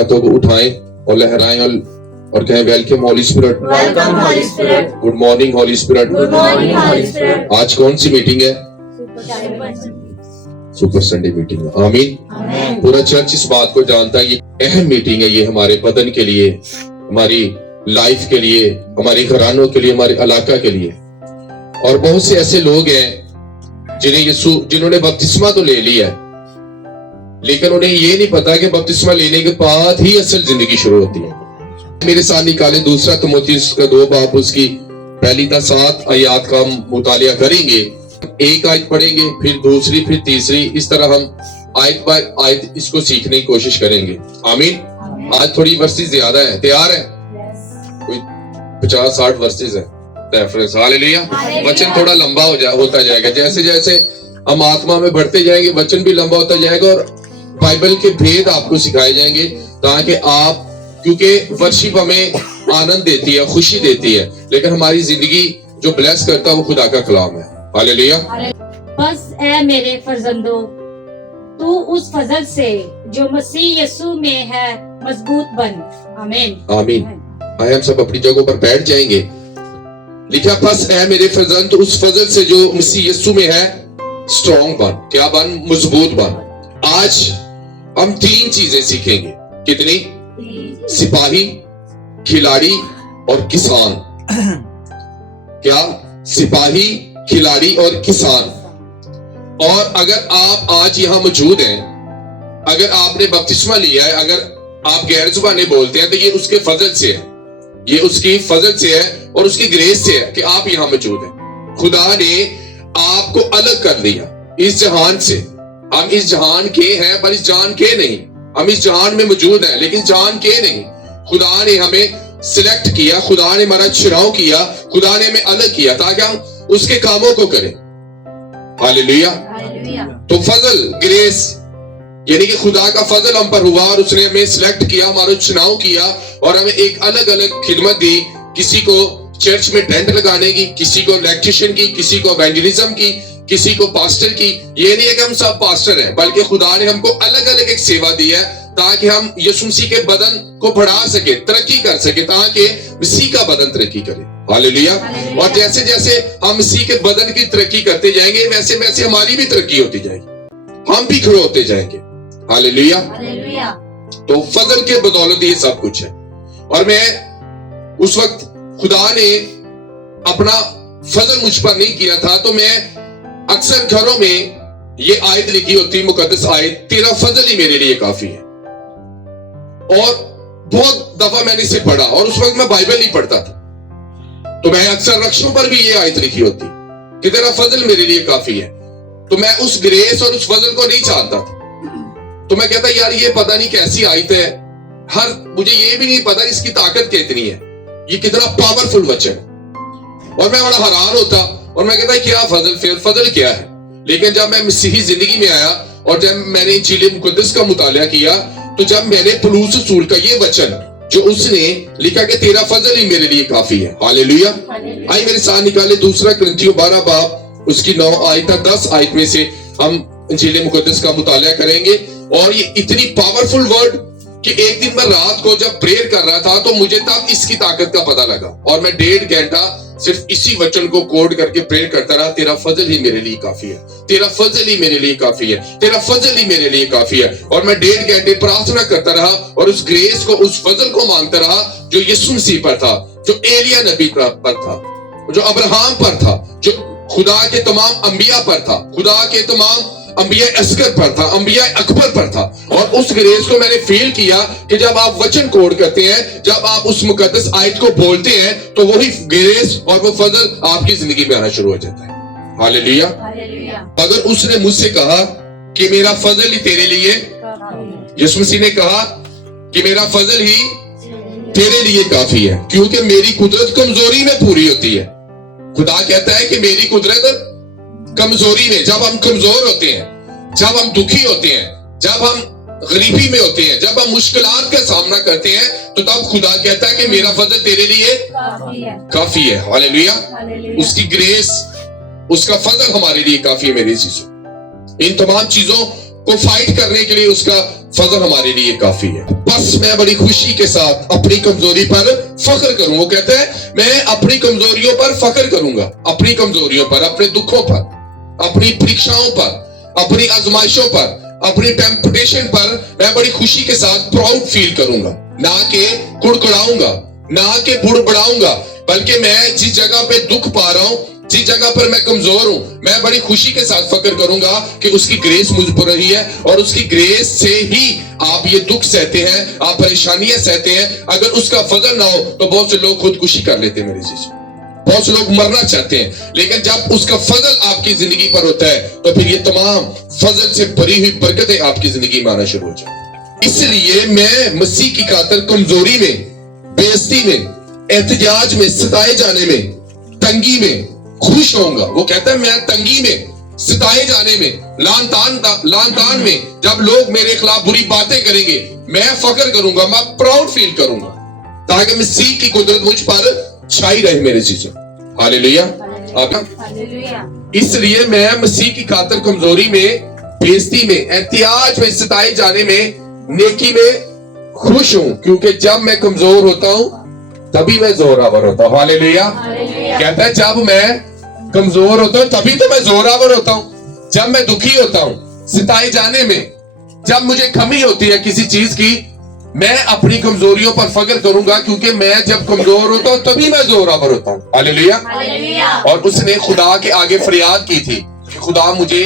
हाथों को उठाएं और लहराएं और कहें वेलकम हॉली स्पिरिट। वेलकम हॉली स्पिरिट। गुड मॉर्निंग हॉली स्पिरिट। गुड मॉर्निंग हॉली स्पिरिट। आज कौन सी मीटिंग है? सुपर संडे मीटिंग है। आमीन। आमीन। पूरा चर्च इस बात को जानता है, ये अहम मीटिंग है, ये हमारे बदन के लिए, हमारी लाइफ के लिए, हमारे घरानों के लिए, हमारे इलाका के लिए। और बहुत से ऐसे लोग हैं जिन्होंने बपतिस्मा तो ले लिया है, लेकिन उन्हें ये नहीं पता कि बपतिस्मा लेने के बाद ही असल जिंदगी शुरू होती है। मेरे साथ निकाले दूसरा तिमोथेयुस का 2 बाब उसकी पहली 7 आयत का हम मुतालिया करेंगे। एक आयत पढ़ेंगे, फिर दूसरी, फिर तीसरी, इस तरह हम आयत बाय आयत इसको सीखने की कोशिश करेंगे। आमीन। आज थोड़ी वर्सेस ज्यादा है, तैयार है? कोई 50-60 वर्सेस है रेफरेंस। हालेलुया। वचन थोड़ा लंबा होता जाएगा, जैसे जैसे हम आत्मा में बढ़ते जाएंगे वचन भी लंबा होता जाएगा और बाइबल के भेद आपको सिखाए जाएंगे, ताकि आप, क्योंकि वर्शिप हमें आनंद देती है, खुशी देती है, लेकिन हमारी जिंदगी जो ब्लेस करता है वो खुदा का कलाम है। हालेलुया। बस ए मेरे फर्जंदो, तू उस फजल से जो मसीह यीशु में है मजबूत बन। आमीन। आमीन। आए हम सब अपनी जगहों पर बैठ जाएंगे। लिखा, बस ए मेरे फर्जंद, उस फजल से जो मसीह यीशु में है स्ट्रॉन्ग बन। क्या बन? मजबूत बन। आज हम 3 चीजें सीखेंगे। कितनी? सिपाही, खिलाड़ी और किसान। क्या? सिपाही, खिलाड़ी और किसान। और अगर आप आज यहां मौजूद हैं, अगर आपने बपतिस्मा लिया है, अगर आप गैर जुबानी बोलते हैं, तो ये उसके फजल से है, ये उसकी फजल से है और उसकी ग्रेस से है कि आप यहां मौजूद हैं। खुदा ने आपको अलग कर दिया इस जहान से। हम इस जहान के हैं पर इस जान के नहीं। हम इस जहान में मौजूद हैं लेकिन जान के नहीं। खुदा ने हमें सिलेक्ट किया, खुदा ने हमारा चुनाव किया, खुदा ने हमें अलग किया ताकि हम उसके कामों को करें। हालेलुया। तो फजल, ग्रेस, यानी कि खुदा का फजल हम पर हुआ और उसने हमें सिलेक्ट किया, हमारा चुनाव किया और हमें एक अलग अलग खिदमत दी। किसी को चर्च में टेंट लगाने की, किसी को इलेक्ट्रिशियन की, किसी को इवेंजलिज्म की, किसी को पास्टर की। ये नहीं है कि हम सब पास्टर हैं, बल्कि खुदा ने हमको अलग अलग एक सेवा दी है ताकि हम यीशु मसीह के बदन को बढ़ा सके, तरक्की कर सके, ताकि मसीह का बदन तरक्की करे। हालेलुया। और जैसे जैसे हम मसीह के बदन की तरक्की करते जाएंगे, वैसे वैसे हमारी भी तरक्की होती जाएगी, हम भी खड़े होते जाएंगे। हालेलुया। तो फजल के बदौलत ये सब कुछ है। और मैं उस वक्त, खुदा ने अपना फजल मुझ पर नहीं किया था, तो मैं अक्सर घरों में ये आयत लिखी होती, मुकद्दस आयत, तेरा फजल ही मेरे लिए काफी है। और बहुत दफा मैंने इसे पढ़ा और उस वक्त मैं बाइबल नहीं पढ़ता था, तो मैं अक्सर रक्षों पर भी ये आयत लिखी होती कि तेरा फजल मेरे लिए काफी है। तो मैं उस ग्रेस और उस फजल को नहीं जानता था, तो मैं कहता यार ये पता नहीं कैसी आयत है, मुझे ये भी नहीं पता इसकी ताकत कितनी है, ये कितना पावरफुल वचन है। और मैं बड़ा हैरान होता और मैं कहता क्या फजल क्या है। लेकिन जब मैं मसीही जिंदगी में आया और जब मैंने इंजील मुकद्दस का मुतालिया किया, तो जब मैंने पौलुस रसूल का ये वचन जो उसने लिखा कि तेरा फजल ही मेरे लिए काफी है। हालेलुया। आई मेरे साथ निकाले 2 कुरिन्थियों 12 बाब उसकी 9 आयत 10 आयत में से हम इंजील मुकद्दस का मुतालिया करेंगे। और ये इतनी पावरफुल वर्ड कि एक दिन मैं रात को जब प्रेयर कर रहा था तो मुझे तब इसकी ताकत का पता लगा और मैं 1.5 घंटा सिर्फ इसी वचन को कोड करके प्रेयर करता रहा, तेरा फजल ही मेरे लिए काफी है, तेरा फजल ही मेरे लिए काफी है, तेरा फजल ही मेरे लिए काफी है। और मैं 1.5 घंटे प्रार्थना करता रहा और उस ग्रेस को, उस फजल को मांगता रहा जो यीशु मसीह पर था, जो एलिया नबी पर था, जो अब्राहम पर था, जो खुदा के तमाम अंबिया पर था, खुदा के तमाम अंबिया अस्कर पर था, अंबिया अकबर पर था। और उस ग्रेस को मैंने फील किया कि जब आप वचन कोड करते हैं, जब आप उस मुकद्दस आयत को बोलते हैं, तो वही ग्रेस और वो फजल आपकी जिंदगी में आना शुरू हो जाता है। हालेलुया। अगर उसने मुझसे कहा कि मेरा फजल ही तेरे लिए, यीशु मसीह ने कहा कि मेरा फजल ही तेरे लिए काफी है, क्योंकि मेरी कुदरत कमजोरी में पूरी होती है। खुदा कहता है कि मेरी कुदरत कमजोरी में, जब हम कमजोर होते हैं, जब हम दुखी होते हैं, जब हम गरीबी में होते हैं, जब हम मुश्किलात का सामना करते हैं, तो तब खुदा कहता है कि मेरा फजल तेरे लिए काफी है। हालेलुया। उसकी ग्रेस, उसका फजल हमारे लिए काफी है। मेरी चीजों, इन तमाम चीजों को फाइट करने के लिए उसका फजल हमारे लिए काफी है। बस मैं बड़ी खुशी के साथ अपनी कमजोरी पर फख्र करूं। वो कहते हैं मैं अपनी कमजोरियों पर फख्र करूंगा, अपनी कमजोरियों पर, अपने दुखों पर, अपनी परीक्षाओं पर, अपनी आजमाइशों पर, अपनी टेम्पटेशन पर मैं बड़ी खुशी के साथ प्राउड फील करूंगा, ना कि कुड़कुड़ाऊंगा, ना कि बुड़बड़ाऊंगा, बल्कि मैं जिस जगह पे दुख पा रहा हूं, जिस जगह पर मैं कमजोर हूं, मैं बड़ी खुशी के साथ फक्र करूंगा कि उसकी ग्रेस मुझ पर रही है और उसकी ग्रेस से ही आप ये दुख सहते हैं, आप परेशानियां सहते हैं। अगर उसका फजल ना हो तो बहुत से लोग खुदकुशी कर लेते हैं मेरे जीज, बहुत से लोग मरना चाहते हैं, लेकिन जब उसका फजल आपकी जिंदगी पर होता है तो फिर ये तमाम फजल से भरी हुई बरकतें आपकी जिंदगी में आना शुरू हो जाए। इसलिए मैं मसीह की खातिर कमजोरी में, बेइज्जती में, एहतजाज में, सताए जाने में, तंगी में खुश होऊंगा। वो कहता है मैं तंगी में, सताए जाने में, लान-तान में जब लोग मेरे खिलाफ बुरी बातें करेंगे, मैं फख्र करूंगा, मैं प्राउड फील करूंगा, ताकि मसीह की कुदरत मुझ पर छाई रहे मेरे चीजों। हालेलुया। इसलिए मैं मसीह की खातिर कमजोरी में, बेइज्जती में, एहतियाज में, सताए जाने में, नेकी में खुश हूं, क्योंकि जब मैं कमजोर होता हूं तभी मैं जोरावर होता हूं। हालेलुया। कहता है जब मैं कमजोर होता हूं तभी तो मैं जोरावर होता हूं। जब मैं दुखी होता हूं, सिताए जाने में, जब मुझे कमी होती है किसी चीज की, मैं अपनी कमजोरियों पर फख्र करूंगा, क्योंकि मैं जब कमजोर होता हूं तभी मैं जोरावर होता हूं। हालेलुया। और उसने खुदा के आगे फरियाद की थी कि खुदा मुझे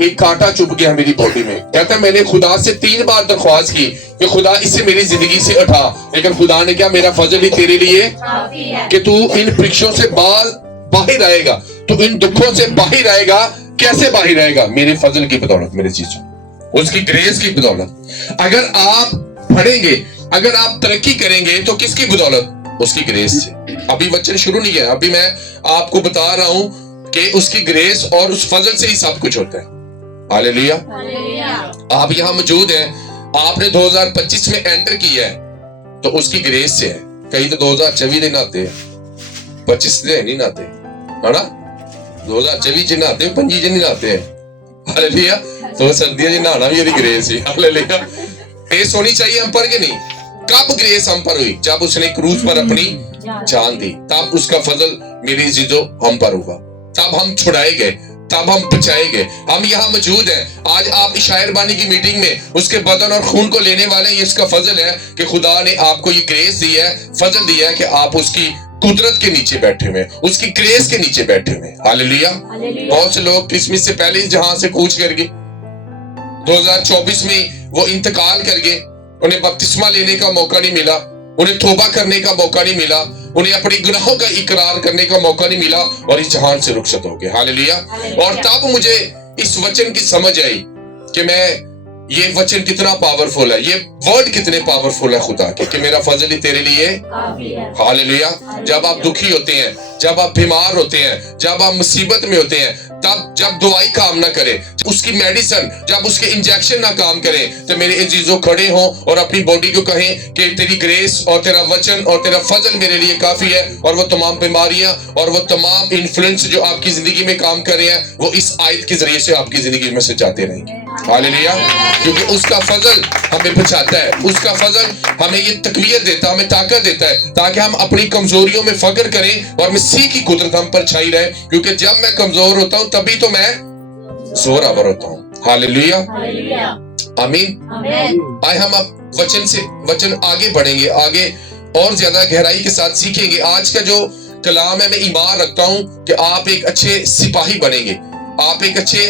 एक कांटा चुभ गया मेरी बॉडी में। कहता है मैंने खुदा से 3 बार दरख्वास्त की कि खुदा इसे मेरी जिंदगी से उठा, लेकिन खुदा ने क्या, मेरा फजल ही तेरे लिए कि तू इन परीक्षों से बाहर आएगा, तू इन दुखों से बाहर आएगा। कैसे बाहर आएगा? मेरे फजल की बदौलत, मेरे चीजों, उसकी ग्रेस की बदौलत। अगर आप बढ़ेंगे, अगर आप तरक्की करेंगे तो किसकी बदौलत? उसकी ग्रेस से। अभी वचन शुरू नहीं है, अभी मैं आपको बता रहा हूं कि उसकी ग्रेस और उस फजल से ही सब कुछ होता है। हालेलुया। आप यहां मौजूद हैं, आपने 2025 में एंटर किया है तो उसकी ग्रेस से है। कहीं तो 2024 दिन आते हैं, 25 दिन नहीं आते, है ना? 2024 दिन आते हैं, 25 दिन आते हैं। हालेलुया। तो सर्दियां दिन नहाना भी मेरी ग्रेस है। हालेलुया। ग्रेस होनी चाहिए हम पर कि नहीं? कब ग्रेस हम पर हुई? जब उसने क्रूज पर अपनी जान दी, तब उसका फजल मेरी चीजों हम पर हुआ, तब हम छुड़ाए गए, तब हम बचाए गए। हम यहाँ मौजूद हैं। आज आप शायर बानी की मीटिंग में उसके बदन और खून को लेने वाले, ये इसका फजल है कि खुदा ने आपको ये ग्रेस दी है, फजल दिया है कि आप उसकी कुदरत के नीचे बैठे हुए, उसकी ग्रेस के नीचे बैठे हुए। हालेलुया। बहुत से लोग क्रिसमस से पहले जहां से कूच कर गए, 2024 में वो इंतकाल कर गए, उन्हें बपतिस्मा लेने का मौका नहीं मिला, उन्हें तौबा करने का मौका नहीं मिला, उन्हें अपने गुनाहों का इकरार करने का मौका नहीं मिला और इस जहान से रुखसत हो गए। हालेलुया। और तब मुझे इस वचन की समझ आई कि मैं, ये वचन कितना पावरफुल है, ये वर्ड कितने पावरफुल है खुदा के, कि मेरा फजल ही तेरे लिए। हालेलुया। जब आप दुखी होते हैं, जब आप बीमार होते हैं, जब आप मुसीबत में होते हैं, तब जब दवाई काम ना करे, उसकी मेडिसिन, जब उसके इंजेक्शन ना काम करें, तो मेरे अजीजों खड़े हों और अपनी बॉडी को कहें कि तेरी ग्रेस और तेरा वचन और तेरा फजल मेरे लिए काफी है, और वो तमाम बीमारियां और वो तमाम इन्फ्लुएंस जो आपकी जिंदगी में काम कर रहे हैं, वो इस आयत के जरिए से आपकी जिंदगी में से जाते रहेंगे। हालेलुया। क्योंकि उसका फजल हमें बचाता है, उसका फजल हमें ये तकवीत देता है, हमें ताकत देता है, ताकि हम अपनी कमजोरियों में फख्र करें और मसीह की कुदरत हम पर छाई रहे। क्योंकि जब मैं कमजोर होता हूं तभी तो मैं जोरावर होता हूं। हालेलुया। आमीन। आए हम अब वचन आगे बढ़ेंगे, आगे और ज्यादा गहराई के साथ सीखेंगे। आज का जो कलाम है, मैं ईमान रखता हूं कि आप एक अच्छे सिपाही बनेंगे, आप एक अच्छे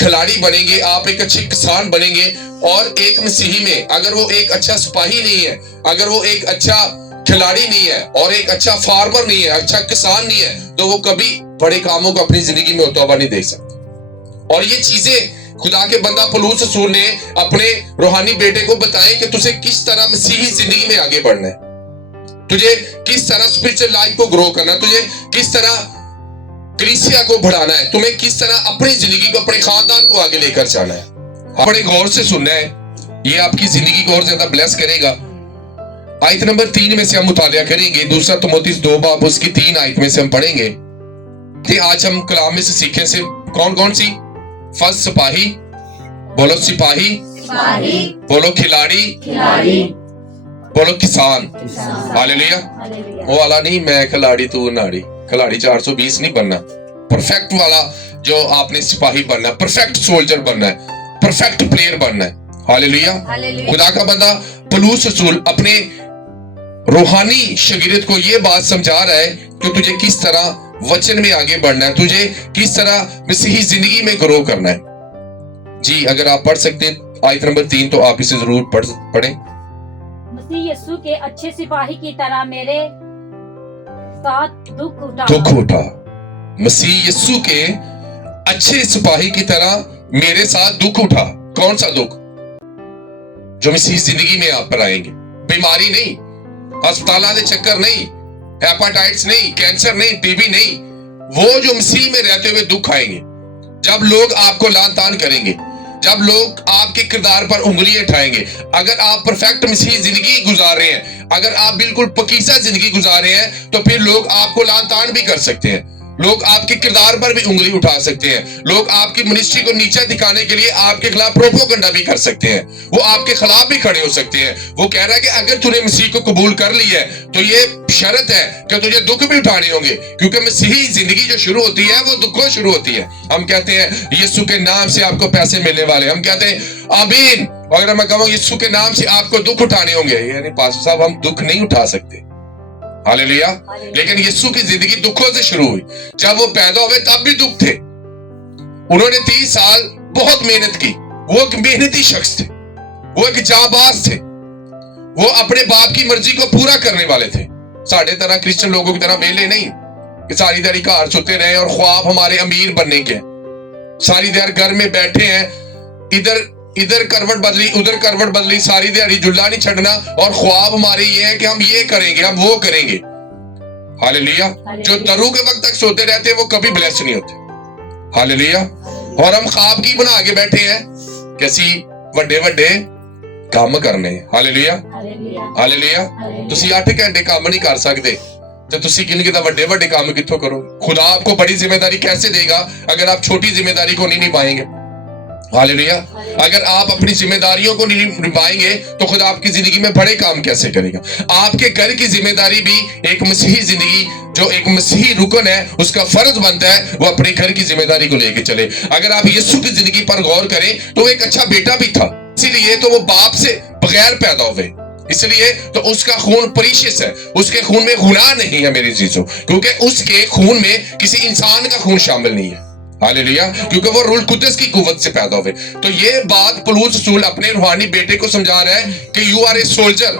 खिलाड़ी बनेंगे, आप एक अच्छे किसान बनेंगे। और एक मसीही में अगर वो एक अच्छा सिपाही नहीं है, अगर वो एक अच्छा खिलाड़ी नहीं है और एक अच्छा फार्मर नहीं है, अच्छा किसान नहीं है, तो वो कभी बड़े कामों को अपनी जिंदगी में होता हुआ नहीं देख सकता। और ये चीजें खुदा के बंदा पौलुस रसूल ने अपने रूहानी बेटे को बताएं कि तुझे किस तरह मसीही जिंदगी में आगे बढ़ना है, तुझे किस तरह स्पिरिचुअल लाइफ को ग्रो करना है, तुझे किस तरह कलीसिया को बढ़ाना है, तुम्हें किस तरह अपनी जिंदगी को, अपने खानदान को आगे लेकर जाना है। बड़े गौर से सुनना है, ये आपकी जिंदगी को और ज्यादा ब्लेस करेगा। आयत नंबर 3 में से हम मुतालिया करेंगे, 2 तिमोथी 2 बाब उसकी 3 आयत में से हम पढ़ेंगे। आज हम कलाम में से सीखे से कौन कौन सी? फर्स्ट सिपाही, बोलो सिपाही, सिपाही, बोलो खिलाड़ी, खिलाड़ी, बोलो किसान। किसान। हालेलुया। हालेलुया। वो वाला नहीं मैं खिलाड़ी तू नाड़ी, खिलाड़ी 420 नहीं बनना। परफेक्ट वाला जो आपने सिपाही बनना है, परफेक्ट सोल्जर बनना है, परफेक्ट प्लेयर बनना है। हालेलुया। हालेलुया। खुदा का बंदा पौलुस रसूल अपने रूहानी शागिर्द को ये बात समझा रहा है कि तुझे किस तरह वचन में आगे बढ़ना है, तुझे किस तरह मसीही जिंदगी में ग्रो करना है। जी अगर आप पढ़ सकते हैं आयत नंबर 3 तो आप इसे जरूर पढ़ें। मसीह यीशु के अच्छे सिपाही की तरह मेरे साथ दुख उठा। दुख उठा। मसीह यीशु के अच्छे सिपाही की तरह मेरे साथ दुख उठा। कौन सा दुख? जो मसीह जिंदगी में आप पर आएंगे। बीमारी नहीं, अस्पताल के चक्कर नहीं, हेपेटाइटिस नहीं, कैंसर नहीं, टीबी नहीं, वो जो मसीह में रहते हुए दुख आएंगे। जब लोग आपको लान तान करेंगे, जब लोग आपके किरदार पर उंगलियां उठाएंगे, अगर आप परफेक्ट मसीही जिंदगी गुजार रहे हैं, अगर आप बिल्कुल पकीसा जिंदगी गुजार रहे हैं, तो फिर लोग आपको लान तान भी कर सकते हैं, लोग आपके किरदार पर भी उंगली उठा सकते हैं, लोग आपकी मिनिस्ट्री को नीचा दिखाने के लिए आपके खिलाफ प्रोपोगंडा भी कर सकते हैं, वो आपके खिलाफ भी खड़े हो सकते हैं। वो कह रहा है कि अगर तूने मसीह को कबूल कर लिया है तो ये शर्त है कि तुझे दुख भी उठाने होंगे, क्योंकि मसीही जिंदगी जो शुरू होती है वो दुखों शुरू होती है। हम कहते हैं यीशु के नाम से आपको पैसे मिलने वाले, हम कहते हैं आमीन। अगर मैं कहूँ यीशु के नाम से आपको दुख उठाने होंगे, यानी पास्टर साहब हम दुख नहीं उठा सकते। हालेलुया। लेकिन यीशु की जिंदगी दुखों से शुरू हुई। जब वो पैदा हुए तब भी दुख थे। उन्होंने 30 साल बहुत मेहनत की। वो एक मेहनती शख्स थे, वो एक जाबाज थे, वो अपने बाप की मर्जी को पूरा करने वाले थे। साढ़े तरह क्रिश्चियन लोगों की तरह मेले नहीं कि सारी देर घर सोते रहे और ख्वाब हमारे अमीर बनने के, सारी देर घर में बैठे हैं, इधर करवट बदली उधर करवट बदली, सारी दिहाड़ी जुल्ला नहीं छड़ना और ख्वाब हमारे ये है कि हम ये करेंगे हम वो करेंगे। हालेलुया। जो तरु के वक्त तक सोते रहते हैं वो कभी ब्लेस नहीं होते। हालेलुया। और हम ख्वाब की बना के बैठे हैं कैसी ਵੱਡੇ ਵੱਡੇ ਕੰਮ ਕਰਨੇ। Hallelujah hallelujah. ਤੁਸੀਂ 8 ਘੰਟੇ ਕੰਮ नहीं कर सकते तो ਤੁਸੀਂ किन किता ਵੱਡੇ ਵੱਡੇ काम कित्थों करोगे? खुदा आपको बड़ी जिम्मेदारी कैसे देगा अगर आप छोटी जिम्मेदारी को नहीं निभाएंगे? हालेलुया। अगर आप अपनी जिम्मेदारियों को नहीं निभाएंगे तो खुदा आपकी जिंदगी में बड़े काम कैसे करेगा? आपके घर की जिम्मेदारी भी एक मसीही जिंदगी जो एक मसीही रुकन है उसका फर्ज बनता है वो अपने घर की जिम्मेदारी को लेके चले। अगर आप यीशु की जिंदगी पर गौर करें तो एक अच्छा बेटा भी था, इसीलिए तो वो बाप से बगैर पैदा हुए, इसलिए तो उसका खून प्रीशियस है, उसके खून में गुनाह नहीं है मेरी चीजों, क्योंकि उसके खून में किसी इंसान का खून शामिल नहीं है। हालेलुया। क्योंकि वो रूह कुद्दस की कुव्वत से पैदा हुए। तो ये बात पौलुस रसूल अपने रूहानी बेटे को समझा रहा है कि यू आर ए सोल्जर,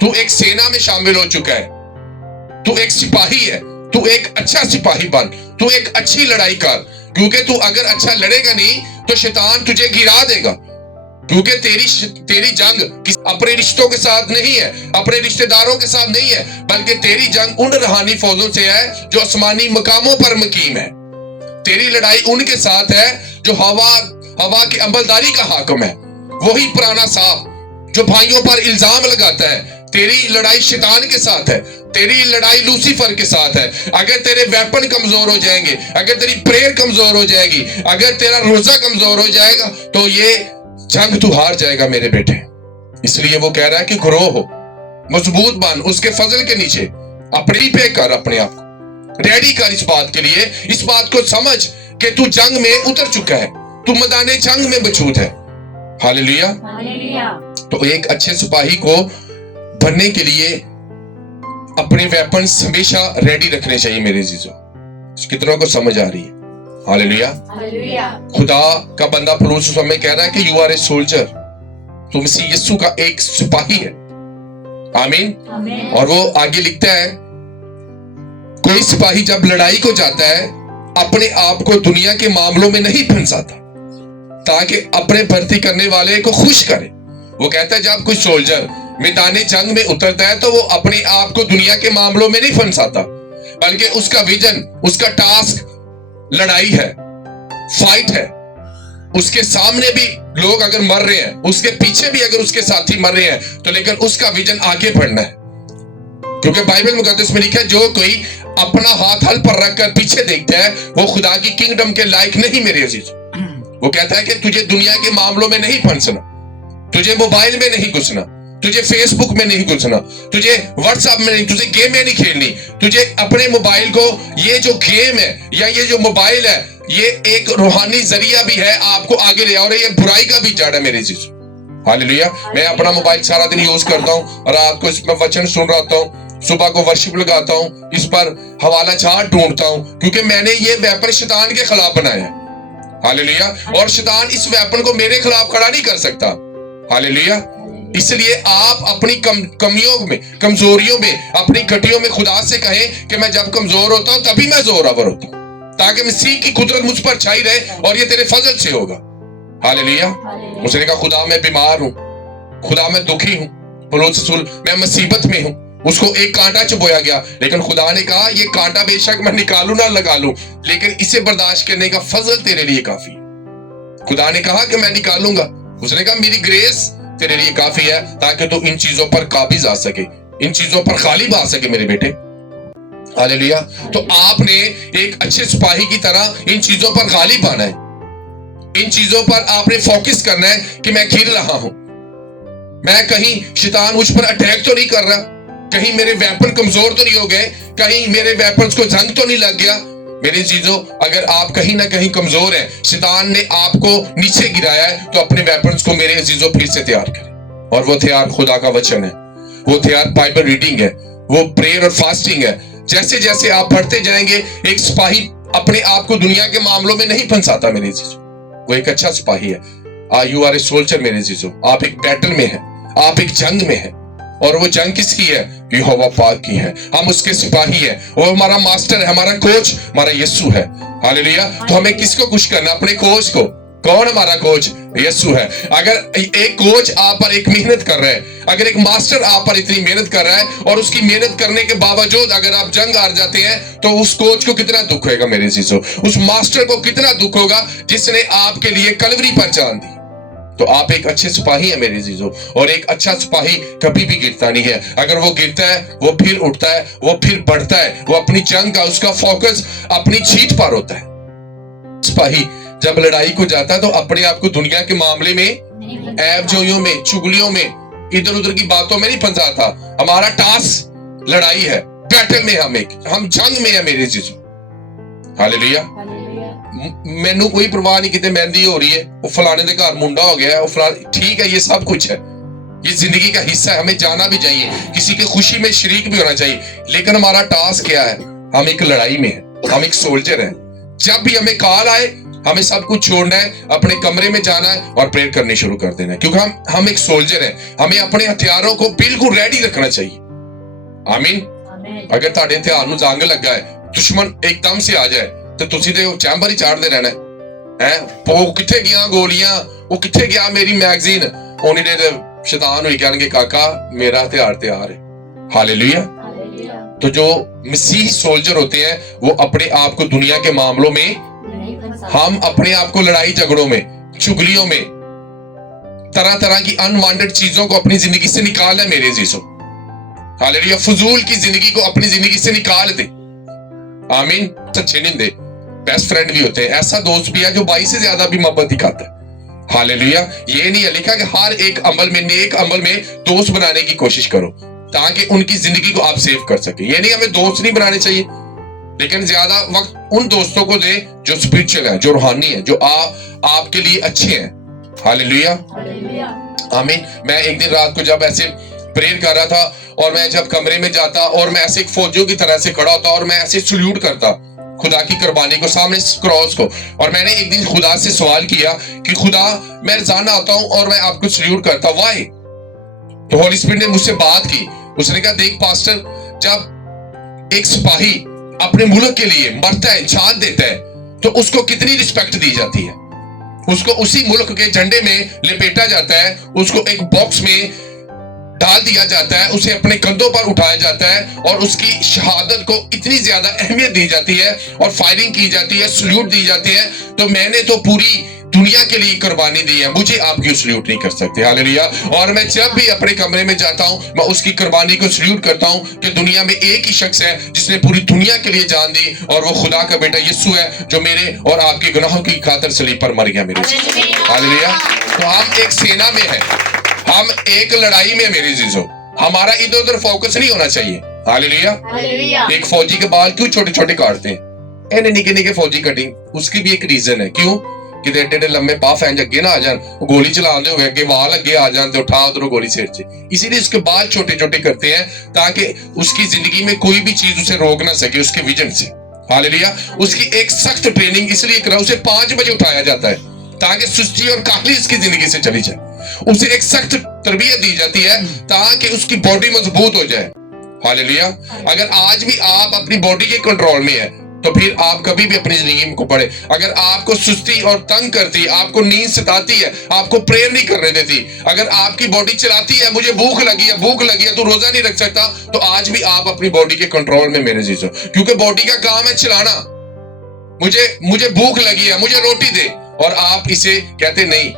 तू एक सेना में शामिल हो चुका है, तू एक सिपाही है, तू एक अच्छा सिपाही बन, तू एक अच्छी लड़ाई कर, क्योंकि तू अगर अच्छा लड़ेगा नहीं तो शैतान तुझे गिरा देगा, क्योंकि तेरी जंग अपने रिश्तों के साथ नहीं है, अपने रिश्तेदारों के साथ नहीं है, बल्कि तेरी जंग उन रूहानी फौजों से है जो आसमानी मकामों पर मुकीम है। तेरी लड़ाई उनके साथ है जो हवा की अमलदारी का हाकिम है, वही पुराना सांप जो भाइयों पर इल्जाम लगाता है। तेरी लड़ाई शैतान के साथ है, तेरी लड़ाई लूसीफर के साथ है। अगर तेरे वेपन कमजोर हो जाएंगे, अगर तेरी प्रेयर कमजोर हो जाएगी, अगर तेरा रोजा कमजोर हो जाएगा तो ये जंग तू हार जाएगा मेरे बेटे। इसलिए वो कह रहा है कि ग्रो हो, मजबूत बन, उसके फजल के नीचे अपनी पे कर, अपने आप रेडी कर इस बात के लिए, इस बात को समझ कि तू जंग में उतर चुका है, तू मैदाने जंग में मौजूद है। हालेलुया। तो एक अच्छे सिपाही को बनने के लिए अपने वेपन्स हमेशा रेडी रखने चाहिए मेरे जीजों। कितनों को समझ आ रही है? हालेलुया। खुदा का बंदा पौलुस में कह रहा है कि यू आर ए सोल्जर, तू मसीह यीशु का एक सिपाही है। आमीन। और वो आगे लिखता है कोई सिपाही जब लड़ाई को जाता है अपने आप को दुनिया के मामलों में नहीं फंसाता ताकि अपने भर्ती करने वाले को खुश करे। वो कहता है जब कोई सोल्जर मैदाने जंग में उतरता है तो वो अपने आप को दुनिया के मामलों में नहीं फंसाता, बल्कि उसका विजन, उसका टास्क लड़ाई है, फाइट है। उसके सामने भी लोग अगर मर रहे हैं, उसके पीछे भी अगर उसके साथी मर रहे हैं, तो लेकिन उसका विजन आगे बढ़ना है, क्योंकि बाइबल मुकद्दस में लिखा है जो कोई अपना हाथ हल पर रखकर पीछे देखता है वो खुदा की किंगडम के लायक नहीं मेरे अजीज। वो कहता है कि तुझे दुनिया के मामलों में नहीं फंसना, तुझे मोबाइल में नहीं घुसना, तुझे फेसबुक में नहीं घुसना, तुझे व्हाट्सएप में नहीं, तुझे गेम में नहीं खेलनी, तुझे अपने मोबाइल को, ये जो गेम है या ये जो मोबाइल है ये एक रूहानी जरिया भी है आपको आगे ले, और ये बुराई का भी जड़ है मेरे चीज। हालेलुया। मैं अपना मोबाइल सारा दिन यूज करता हूँ, रात को इसमें वचन सुन रहा हूँ, सुबह को वर्शिप लगाता हूँ, इस पर हवाला चार्ट ढूंढता हूँ, क्योंकि मैंने ये वेपन शैतान के खिलाफ बनाया है। हालेलुया। और शैतान इस वेपन को मेरे खिलाफ खड़ा नहीं कर सकता। हालेलुया। इसलिए आप अपनी कमियों में, कमजोरियों में, अपनी घटियों में खुदा से कहें कि मैं जब कमजोर होता हूं तभी मैं जोरावर होता हूं, ताकि मसीह की कुदरत मुझ पर छाई रहे, और ये तेरे फजल से होगा। हालेलुया। उसने कहा खुदा मैं बीमार हूं, खुदा मैं दुखी हूं, पौलुस रसूल मैं मुसीबत में हूं। उसको एक कांटा चुभोया गया, लेकिन खुदा ने कहा ये कांटा बेशक मैं निकालू ना लगा लूं, लेकिन इसे बर्दाश्त करने का फजल तेरे लिए काफी है। खुदा ने कहा कि मैं निकालूंगा, उसने कहा मेरी ग्रेस तेरे लिए काफी है, ताकि तू इन चीजों पर काबिज आ सके, इन चीजों पर गालिब आ सके मेरे बेटे। हालेलुया। तो आपने एक अच्छे सिपाही की तरह इन चीजों पर गालिब आना है, इन चीजों पर आपने फोकस करना है कि मैं गिर रहा हूं, मैं कहीं शैतान मुझ पर अटैक तो नहीं कर रहा, कहीं मेरे वेपन कमजोर तो नहीं हो गए, कहीं मेरे वेपन्स को जंग तो नहीं लग गया। मेरी चीजों, अगर आप कहीं ना कहीं कमजोर हैं, शैतान ने आपको नीचे गिराया है, तो अपने वेपन्स को मेरे अजीजों फिर से तैयार करें, और वो तैयार खुदा का वचन है, वो तैयार बाइबल रीडिंग है, वो प्रेयर और फास्टिंग है। जैसे जैसे आप बढ़ते जाएंगे, एक सिपाही अपने आप को दुनिया के मामलों में नहीं फंसाता मेरे अजीजों, वो एक अच्छा सिपाही है। यू आर ए सोल्जर मेरे अजीजों, आप एक बैटल में हैं, आप एक जंग में हैं, और वो जंग किसकी है? यहोवा पाक की है। हम उसके सिपाही हैं, वो हमारा मास्टर है, हमारा कोच हमारा यीशु है। हालेलुया। तो हमें किसको खुश करना? अपने कोच को। कौन हमारा कोच? यीशु है। अगर एक कोच आप पर एक मेहनत कर रहा है, अगर एक मास्टर आप पर इतनी मेहनत कर रहा है, और उसकी मेहनत करने के बावजूद अगर आप जंग हार जाते हैं, तो उस कोच को कितना दुख होगा मेरे चीजों, उस मास्टर को कितना दुख होगा जिसने आपके लिए कलवरी पर जान दी। तो आप एक अच्छे सिपाही हैं मेरे अजीजों, और एक अच्छा सिपाही कभी भी गिरता नहीं है। अगर वो गिरता है, वो फिर उठता है, वो फिर बढ़ता है, वो अपनी जंग का, उसका फोकस अपनी जीत पर होता है। सिपाही जब लड़ाई को जाता है तो अपने आप को दुनिया के मामले में, ऐबजोइयों में, चुगलियों में, इधर उधर की बातों में नहीं फंसाता। हमारा टास्क लड़ाई है, बैटल में, हम जंग में है मेरे अजीजों। हालेलुया। मैनू कोई परवाह नहीं कितने मेहंदी हो रही है, वो फलाने के घर मुंडा हो गया है, वो फलाने, ठीक है, ये सब कुछ है, ये जिंदगी का हिस्सा है, हमें जाना भी चाहिए, किसी की खुशी में शरीक भी होना चाहिए, लेकिन हमारा टास्क क्या है? हम एक लड़ाई में हैं, हम एक सोल्जर हैं। जब भी हमें कॉल आए, हमें सब कुछ छोड़ना है, अपने कमरे में जाना है और प्रेयर करनी शुरू कर देना है, क्योंकि हम एक सोल्जर हैं। हमें अपने हथियारों को बिल्कुल रेडी रखना चाहिए। आमीन। अगर ਤੁਹਾਡੇ ਹਥਿਆਰ ਨੂੰ जंग लगा है, दुश्मन एकदम से आ जाए, तो तुसी ते चैंबर ही चाड़ते रहना है। वो किथे गया गोलियां, वो किथे गया मेरी मैगजीन, ओनी दे शैतान हुई कहणगे काका मेरा हथियार तैयार है। हालेलुया। तो जो मसीह सोल्जर होते हैं, वो अपने आप को दुनिया के मामलों में, हम अपने आप को लड़ाई झगड़ों में, चुगलियों में, तरह तरह की अनवांटेड चीजों को अपनी जिंदगी से निकालना है मेरे अजीजों। हालेलुया। फजूल की जिंदगी को अपनी जिंदगी से निकाल दे। आमीन। अच्छे निंदे बेस्ट फ्रेंड भी होते हैं, ऐसा दोस्त भी है जो भाई से ज्यादा भी मोहब्बत दिखाता है। हालेलुया। ये नहीं है लिखा कि हर एक अमल में, नेक अमल में दोस्त बनाने की कोशिश करो, ताकि उनकी जिंदगी को आप सेव कर सके। ये नहीं हमें दोस्त नहीं बनाने चाहिए, लेकिन ज्यादा वक्त उन दोस्तों को दे जो स्पिरिचुअल है, जो रूहानी है, जो आपके लिए अच्छे हैं। हालेलुया। आमीन। मैं एक दिन रात को जब ऐसे प्रेयर कर रहा था, और मैं जब कमरे में जाता और मैं ऐसे एक फौजियों की तरह से खड़ा होता और मैं ऐसे सल्यूट करता खुदा की कुर्बानी को, सामने क्रॉस को। और मैंने एक दिन खुदा से सवाल किया कि खुदा मैं रोजाना आता हूं और मैं आपको सल्यूट करता, व्हाई? तो होली स्पिरिट ने मुझसे बात की, उसने कहा देख पास्टर, जब एक सिपाही अपने मुल्क के लिए मरता है, जान देता है, तो उसको कितनी रिस्पेक्ट दी जाती है, उसको उसी मुल्क के झंडे में लिपेटा जाता है, उसको एक बॉक्स में डाल दिया जाता है, उसे अपने कंधों पर उठाया जाता है, और उसकी शहादत को इतनी ज्यादा अहमियत दी जाती है, और फायरिंग की जाती है, सल्यूट दी जाती है। तो मैंने तो पूरी दुनिया के लिए कुर्बानी दी है, मुझे आप क्यों सल्यूट नहीं कर सकते? हालेलुया। और मैं जब भी अपने कमरे में जाता हूं, मैं उसकी कुर्बानी को सल्यूट करता हूं कि दुनिया में एक ही शख्स है जिसने पूरी दुनिया के लिए जान दी, और वो खुदा का बेटा यीशु है, जो मेरे और आपके गुनाहों की खातिर सलीब पर मर गया मेरे से। हालेलुया। तो हम एक सेना में है, हम एक लड़ाई में मेरे जीजो, हमारा इधर उधर फोकस नहीं होना चाहिए। हालेलुया। एक फौजी के बाल क्यों छोटे छोटे काटते हैं? एने निके निके फौजी कटिंग, उसकी भी एक रीजन है। क्यों? कि एडे एडे लंबे पा फैंज अगे ना आ जान, गोली चलाते हुए अगे वाल अगे आ जान, तो उठा उधरों गोली सिर च। इसीलिए उसके बाल छोटे छोटे करते हैं ताकि उसकी जिंदगी में कोई भी चीज उसे रोक ना सके उसके विजन से। हालेलुया। उसकी एक सख्त ट्रेनिंग इसलिए करा, उसे 5 बजे उठाया जाता है ताकि सुस्ती और काहली उसकी जिंदगी से चली जाए। उसे एक सख्त तरबियत दी जाती है ताकि उसकी बॉडी मजबूत हो जाए। हालेलुया। अगर आज भी आप अपनी बॉडी के कंट्रोल में है तो फिर आप कभी भी अपनी जिंदगी को पढ़े। अगर आपको सुस्ती और तंग करती, आपको नींद सताती है, आपको प्रेयर नहीं करने देती, अगर आपकी बॉडी चलाती है मुझे भूख लगी है, तो रोजा नहीं रख सकता, तो आज भी आप अपनी बॉडी के कंट्रोल में मेरे जीजो, क्योंकि बॉडी का काम है चलाना। मुझे भूख लगी है, मुझे रोटी दे, और आप इसे कहते नहीं,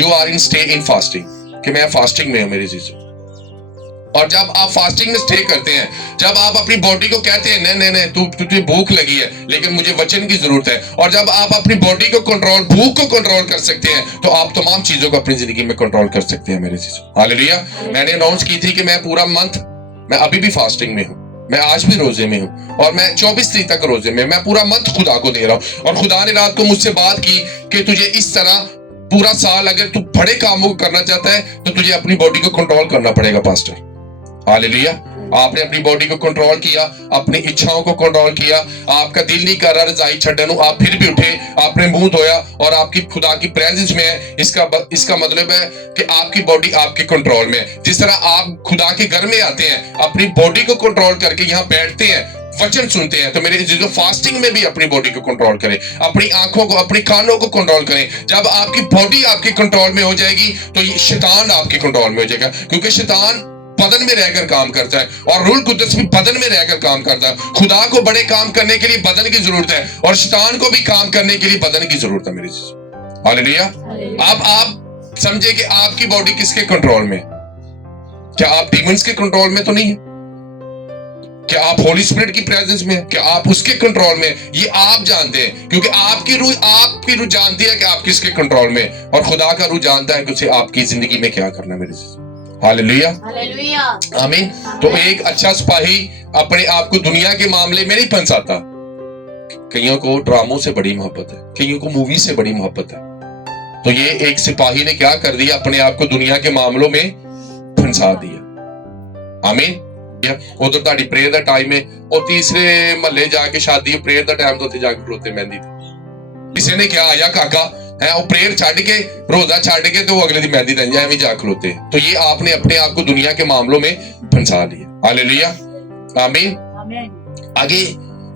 you are in stay in fasting, कि मैं फास्टिंग में हूं मेरे जीजो। और जब आप फास्टिंग में स्टे करते हैं, जब आप अपनी बॉडी को कहते हैं नहीं नहीं नहीं तुझे भूख लगी है लेकिन मुझे वचन की जरूरत है, और जब आप अपनी बॉडी को कंट्रोल, भूख को कंट्रोल कर सकते हैं, तो आप तमाम चीजों को अपनी जिंदगी में कंट्रोल कर सकते हैं मेरे चीजों। हालेलुया। मैंने अनाउंस की थी कि मैं पूरा मंथ, मैं अभी भी फास्टिंग में हूं, मैं आज भी रोजे में हूं, और मैं 24 तारीख तक रोजे में, मैं पूरा मंथ खुदा को दे रहा हूं। और खुदा ने रात को मुझसे बात की कि तुझे इस तरह पूरा साल अगर तू बड़े कामों को करना चाहता है तो तुझे अपनी बॉडी को कंट्रोल करना पड़ेगा पास्टर। हालेलुया। आपने अपनी बॉडी को कंट्रोल किया, अपनी इच्छाओं को कंट्रोल किया, आपका दिल नहीं कर रहा रजाई छड्डन, आप फिर भी उठे, आपने मुंह धोया और आपकी खुदा की प्रेजेंस में है। इसका मतलब है कि आपकी बॉडी आपके कंट्रोल में है। जिस तरह आप खुदा के घर में आते हैं, अपनी बॉडी को कंट्रोल करके यहाँ बैठते हैं, वचन सुनते हैं, तो मेरे जो फास्टिंग में भी अपनी बॉडी को कंट्रोल करें, अपनी आंखों को, अपने कानों को कंट्रोल करें। जब आपकी बॉडी आपके कंट्रोल में हो जाएगी तो ये शैतान आपके कंट्रोल में हो जाएगा, क्योंकि शैतान बदन में रहकर काम करता है और रूह कुद्दस भी बदन में रहकर काम करता है। खुदा को बड़े काम करने के लिए बदन की जरूरत है, और शैतान को भी काम करने के लिए बदन की जरूरत है मेरे चीज। हालेलुया। अब आप समझे कि आपकी बॉडी किसके कंट्रोल में? क्या आप डीमंस के कंट्रोल में तो नहीं है? क्या आप होली स्पिरिट की प्रेजेंस में है? क्या आप उसके कंट्रोल में? ये आप जानते हैं, क्योंकि आपकी रूह जानती है कि आप किसके कंट्रोल में, और खुदा का रूह जानता है कि उसे आपकी जिंदगी में क्या करना है मेरे चीज। हालेलुया। आमीन। तो एक अच्छा सिपाही अपने आप को दुनिया के मामले में नहीं फंसाता। कईयों को ड्रामों से बड़ी मोहब्बत है, कईयों को मूवी से बड़ी मोहब्बत है। तो ये एक सिपाही ने क्या कर दिया, अपने आप को दुनिया के मामलों में फंसा दिया। आमीन। उधर ताड़ी प्रेयर दा टाइम है, और तीसरे महल्ले जाके शादी प्रेयर दा टाइम तो उत्थे जाके खलोते मेहंदी ते। किसी ने क्या आया काका है, वो प्रेयर छड़ के, रोजा छड़ के, तो वो अगले दिन मेहंदी दें जाए जा खलोते। तो ये आपने अपने आप को दुनिया के मामलों में फंसा लिया। हालेलुया। आमीन। आगे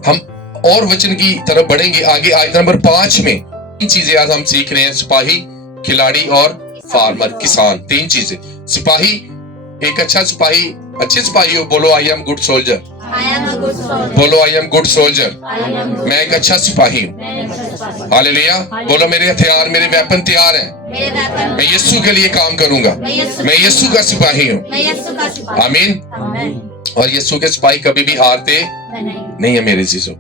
हम और वचन की तरफ बढ़ेंगे। आगे आयत नंबर 5 में 3 चीजें आज हम सीख रहे हैं, सिपाही, खिलाड़ी और फार्मर, किसान। 3 चीजें। सिपाही, एक अच्छा सिपाही, अच्छे सिपाही हो, बोलो आई एम गुड सोल्जर, बोलो आई एम गुड सोल्जर, मैं एक अच्छा सिपाही हूँ। हालेलुया। बोलो मेरे हथियार, मेरे वेपन तैयार हैं, मैं यीशु के लिए काम करूंगा, मैं यीशु का सिपाही हूँ। आमीन। और यीशु के सिपाही कभी भी हारते नहीं है मेरे चीजों।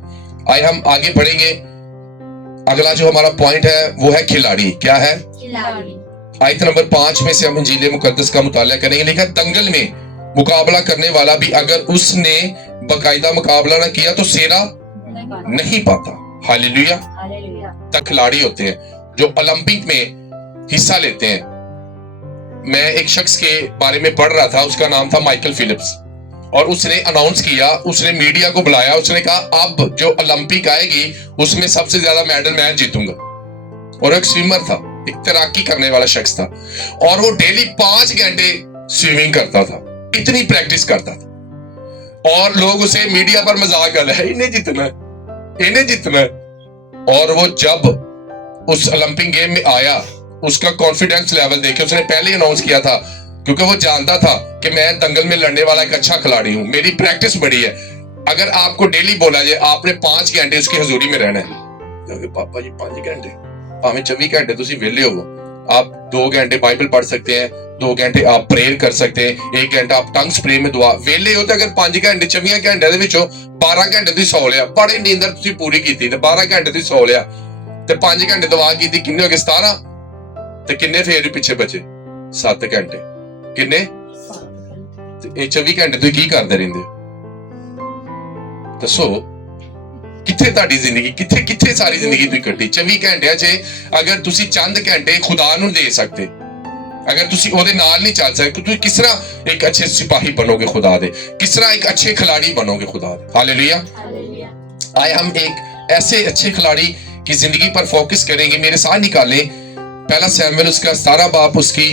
आइए हम आगे बढ़ेंगे। अगला जो हमारा पॉइंट है वो है खिलाड़ी। क्या है? आयत नंबर 5 में से हम इंजील मुकद्दस का मुताला करेंगे। लिखा दंगल में मुकाबला करने वाला भी अगर उसने बाकायदा मुकाबला ना किया तो सेरा नहीं पाता। हालेलुया। तक खिलाड़ी होते हैं जो ओलंपिक में हिस्सा लेते हैं। मैं एक शख्स के बारे में पढ़ रहा था, उसका नाम था माइकल फिलिप्स, और उसने अनाउंस किया, उसने मीडिया को बुलाया, उसने कहा अब जो ओलंपिक आएगी उसमें सबसे ज्यादा मेडल मैं जीतूंगा। और एक स्विमर था, एक तैराकी करने वाला शख्स था, और वो डेली 5 घंटे स्विमिंग करता था, इतनी प्रैक्टिस करता था। और लोग उसे मीडिया पर मजाक कर रहे हैं, इन्हें जीतना है, इन्हें जीतना है। और वो जब उस ओलंपिक गेम में आया, उसका कॉन्फिडेंस लेवल देखे, उसने पहले अनाउंस किया था, क्योंकि वो जानता था कि मैं दंगल में लड़ने वाला एक अच्छा खिलाड़ी हूं, मेरी प्रैक्टिस बड़ी है। अगर आपको डेली बोला जाए आपने 5 घंटे उसकी हजूरी में रहना है, पापा जी 5 घंटे ਭਾਵੇਂ 24 ਘੰਟੇ ਤੁਸੀਂ ਵਿਹਲੇ ਹੋਵੋ, आप 2 घंटे बाइबल पढ़ सकते हैं, 2 घंटे आप प्रेयर कर सकते हैं, 1 घंटा आप टंग्स प्रे में दुआ वेले हो। तो अगर 5 घंटे 24 घंटे ਦੇ ਵਿੱਚੋਂ 12 ਘੰਟੇ ਤੁਸੀਂ ਸੌ ਲਿਆ, ਬੜੀ ਨੀਂਦਰ ਤੁਸੀਂ ਪੂਰੀ ਕੀਤੀ ਤੇ 12 ਘੰਟੇ ਤੁਸੀਂ ਸੌ ਲਿਆ ਤੇ 5 ਘੰਟੇ ਦੁਆ ਕੀਤੀ, ਕਿੰਨੇ ਹੋ ਗਏ 17 ਤੇ ਕਿੰਨੇ ਫੇਰ ਪਿੱਛੇ ਬਚੇ 7 ਘੰਟੇ, ਕਿੰਨੇ ਤੇ ਇਹ 24 ਘੰਟੇ ਤੁਸੀਂ ਕੀ ਕਰਦੇ ਰਹਿੰਦੇ ਹੋ? ਦੱਸੋ ਕਿੱਥੇ ਤੁਹਾਡੀ ਜ਼ਿੰਦਗੀ, ਕਿੱਥੇ ਕਿੱਥੇ ਸਾਰੀ ਜ਼ਿੰਦਗੀ ਤੁਸੀਂ ਕੱਢੀ? 24 ਘੰਟਿਆਂ 'ਚ ਅਗਰ ਤੁਸੀਂ ਚੰਦ ਘੰਟੇ ਖੁਦਾ ਨੂੰ ਦੇ ਸਕਦੇ, अगर तुसी ओदे नाल नहीं चल सकते, तो किस तरह एक अच्छे सिपाही बनोगे खुदा दे, किस तरह एक अच्छे खिलाड़ी बनोगे खुदा दे? हालेलुया। आए हम एक ऐसे अच्छे खिलाड़ी की जिंदगी पर फोकस करेंगे। मेरे साथ निकालें पहला सैमुएल उसका 17 बाब उसकी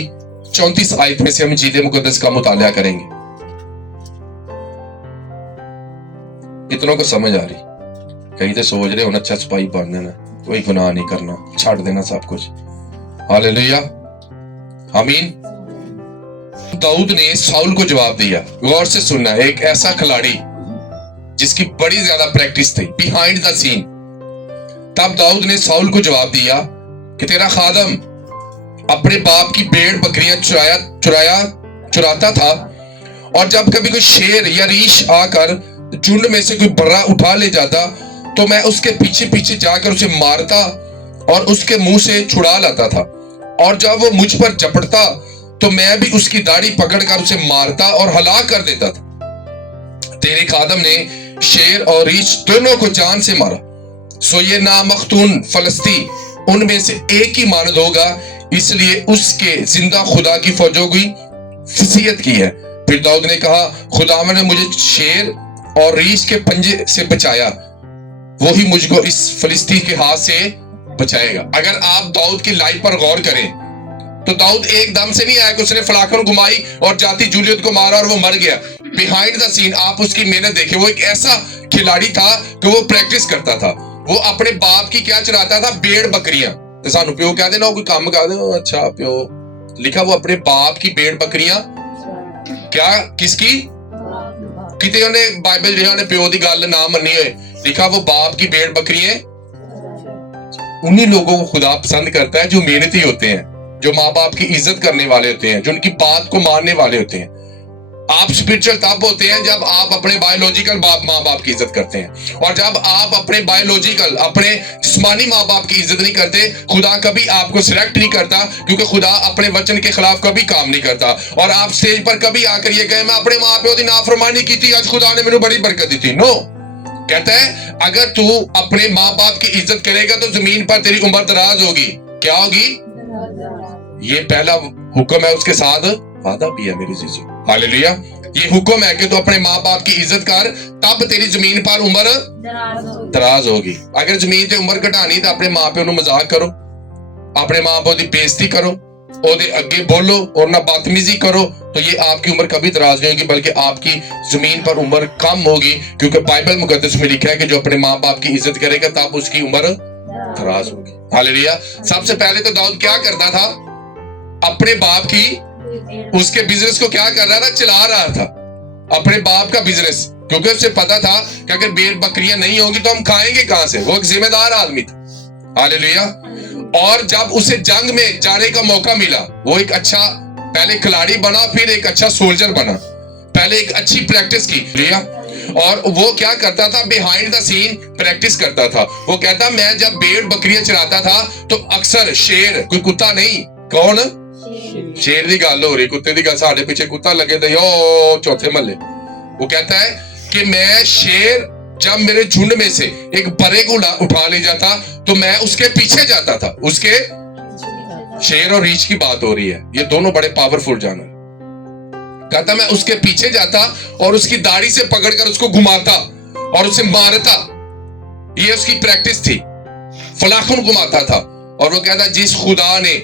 34 आयत में से हम इंजील मुकद्दस का मुताला करेंगे। इतनों को समझ आ रही? कहीं तो सोच रहे हो अच्छा सिपाही बन देना, कोई गुनाह नहीं करना, छाड़ देना सब कुछ। हालेलुया, आमीन। दाऊद ने साउल को जवाब दिया, गौर से सुनना, एक ऐसा खिलाड़ी जिसकी बड़ी ज्यादा प्रैक्टिस थी बिहाइंड द सीन। तब दाऊद ने साउल को जवाब दिया कि तेरा खादम अपने बाप की भेड़ बकरियां चुराता था, और जब कभी कोई शेर या रीछ आकर झुंड में से कोई बर्रा उठा ले जाता तो मैं उसके पीछे पीछे जाकर उसे मारता और उसके मुंह से छुड़ा लाता था, और जब वो मुझ पर झपटता तो मैं भी उसकी दाढ़ी पकड़कर उसे मारता और हलाक कर देता था। तेरे खादम ने शेर और रीछ दोनों को जान से मारा, सो ये नामख्तून फलस्ती उनमें से एक ही मानद होगा, इसलिए उसके जिंदा खुदा की फौजों की वसीयत की है। फिर दाऊद ने कहा, खुदावन ने मुझे शेर और रीछ के पंजे से बचाया, वो ही मुझको इस फलिस्ती के हाथ से बचाएगा। अगर आप दाऊद की लाइफ पर गौर करें तो दाऊद एकदम से नहीं आया कि उसने फलाखन घुमाई और जाती जूलियत को मारा और वो मर गया। बिहाइंड द सीन आप उसकी मेहनत देखें, वो एक ऐसा खिलाड़ी था कि वो प्रैक्टिस करता था। वो अपने बाप की क्या चलाता था? भेड़ बकरियां। तो सानू प्यो कह देना, कोई काम कर दे, अच्छा प्यो लिखा, वो अपने बाप की भेड़ बकरियां क्या किसकी किते उन्हें बाइबल जो उन्हें प्यो की गल ना मनी होए, लिखा वो बाप की भेड़ बकरियां। उन्हीं लोगों को खुदा पसंद करता है जो मेहनती होते हैं, जो माँ बाप की इज्जत करने वाले होते हैं, जो उनकी बात को मानने वाले होते हैं। आप स्पिरिचुअल तब होते हैं जब आप अपने बायोलॉजिकल माँ बाप की इज्जत करते हैं, और जब आप अपने बायोलॉजिकल अपने जिस्मानी माँ बाप की इज्जत नहीं करते, खुदा कभी आपको सिलेक्ट नहीं करता, क्योंकि खुदा अपने वचन के खिलाफ कभी काम नहीं करता। और आप स्टेज पर कभी आकर ये कहे मैं अपने माँ प्यो की नाफरमानी की थी, आज खुदा ने मैंने बड़ी बरकत दी थी। नो, कहता है अगर तू अपने माँ बाप की इज्जत करेगा तो जमीन पर तेरी उम्र दराज होगी। क्या होगी? ये पहला हुक्म है, उसके साथ वादा भी है मेरे जीजू। हालेलुया। ये हुक्म है कि तू अपने माँ बाप की इज्जत कर, तब तेरी जमीन पर उम्र दराज होगी। अगर जमीन ते उम्र घटानी तो अपने माँ प्यो नु मजाक करो, अपने माँ प्यो की बेइज्जती करो, ओदे अगे बोलो और ना बदतमीजी करो, तो ये आपकी उम्र कभी दराज नहीं होगी, बल्कि आपकी जमीन पर उम्र कम होगी। क्योंकि बाइबल मुकद्दस में लिखा है कि जो अपने माँ बाप की इज्जत करेगा तब उसकी उम्र दराज होगी। हालेलुया। सबसे पहले तो दाऊद क्या करता था? अपने बाप की उसके बिजनेस को क्या कर रहा था? चला रहा था अपने बाप का बिजनेस, क्योंकि उसे पता था कि अगर भेड़ बकरियां नहीं होंगी तो हम खाएंगे कहां से। वो एक जिम्मेदार आदमी था। हालेलुया। और जब उसे जंग में जाने का मौका मिला, वो एक अच्छा पहले खिलाड़ी बना, फिर एक अच्छा सोल्जर बना, पहले एक अच्छी प्रैक्टिस की लिया। और वो क्या करता था? बिहाइंड द सीन प्रैक्टिस करता था। वो कहता मैं जब भेड़ बकरियां चराता था तो अक्सर शेर, कोई कुत्ता नहीं, कौन? शेर की गल हो रही, कुत्ते की गल, साढ़े पीछे कुत्ता लगे थे यो चौथे महल्ले। वो कहता है कि मैं शेर जब मेरे झुंड में से एक बरे को उठा ले जाता तो मैं उसके पीछे जाता था। उसके शेर और रीछ की बात हो रही है, ये दोनों बड़े पावरफुल जानवर। कहता मैं उसके पीछे जाता और उसकी दाढ़ी से पकड़कर उसको घुमाता और उसे मारता। ये उसकी प्रैक्टिस थी, फलाखुन घुमाता था। और वो कहता जिस खुदा ने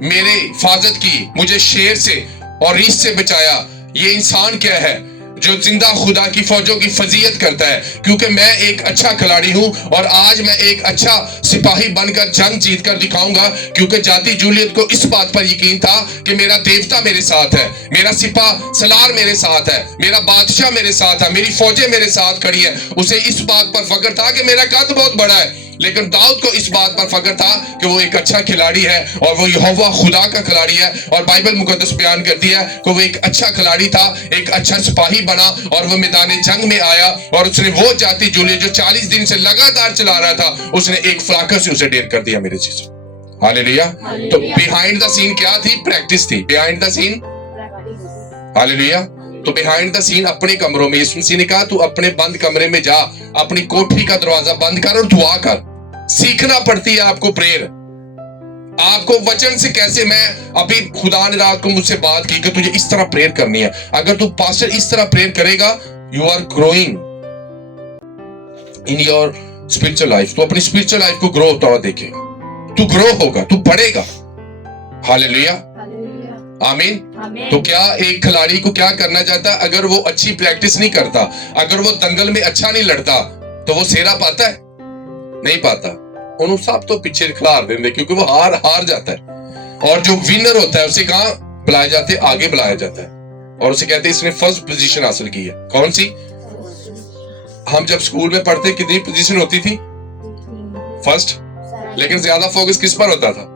मेरे हिफाजत की, मुझे शेर से और रीछ से बचाया, ये इंसान क्या है जो जिंदा खुदा की फौजों की फजीयत करता है। क्योंकि मैं एक अच्छा खिलाड़ी हूं और आज मैं एक अच्छा सिपाही बनकर जंग जीत कर दिखाऊंगा। क्योंकि जाती जूलियत को इस बात पर यकीन था कि मेरा देवता मेरे साथ है, मेरा सिपा सलार मेरे साथ है, मेरा बादशाह मेरे साथ है, मेरी फौजें मेरे साथ खड़ी है। उसे इस बात पर फख्र था कि मेरा कद बहुत बड़ा है लेकिन दाऊद को इस बात पर फख्र था कि वो एक अच्छा खिलाड़ी है और वो यहोवा खुदा का खिलाड़ी है। और बाइबल मुकद्दस बयान करती है कि वो एक अच्छा खिलाड़ी था, एक अच्छा सिपाही बना और वो मैदान जंग में आया और उसने वो जाति जूली जो 40 दिन से लगातार चला रहा था, उसने एक फ्लाकर से उसे ढेर कर दिया मेरे चीज। हालेलुया। तो बिहाइंड द सीन क्या थी? प्रैक्टिस थी। Behind the scene, hallelujah. तो बिहाइंड द सीन अपने कमरों में यीशु मसीह ने कहा तू अपने बंद कमरे में जा, अपनी कोठरी का दरवाजा बंद कर और दुआ कर। सीखना पड़ती है आपको प्रेयर, आपको वचन से कैसे। मैं अभी खुदा ने रात को मुझसे बात की कि तुझे इस तरह प्रेयर करनी है। अगर तू पास्टर इस तरह प्रेयर करेगा, you are growing in your spiritual life. तो अपनी स्पिरिचुअल लाइफ को ग्रो होता हुआ देखेगा, तू ग्रो होगा, तू बढ़ेगा। हालेलुया, आमीन। तो क्या एक खिलाड़ी को क्या करना चाहता है? अगर वो अच्छी प्रैक्टिस नहीं करता, अगर वो दंगल में अच्छा नहीं लड़ता, तो वो सेरा पाता है? नहीं पाता। उन्होंने सब तो पीछे खिलार देंगे क्योंकि वो हार जाता है। और जो विनर होता है उसे कहां बुलाया जाते हैं? आगे बुलाया जाता है और उसे कहते हैं इसने फर्स्ट पोजीशन हासिल की है। कौन सी? हम जब स्कूल में पढ़ते कितनी पोजीशन होती थी? फर्स्ट। लेकिन ज्यादा फोकस किस पर होता था?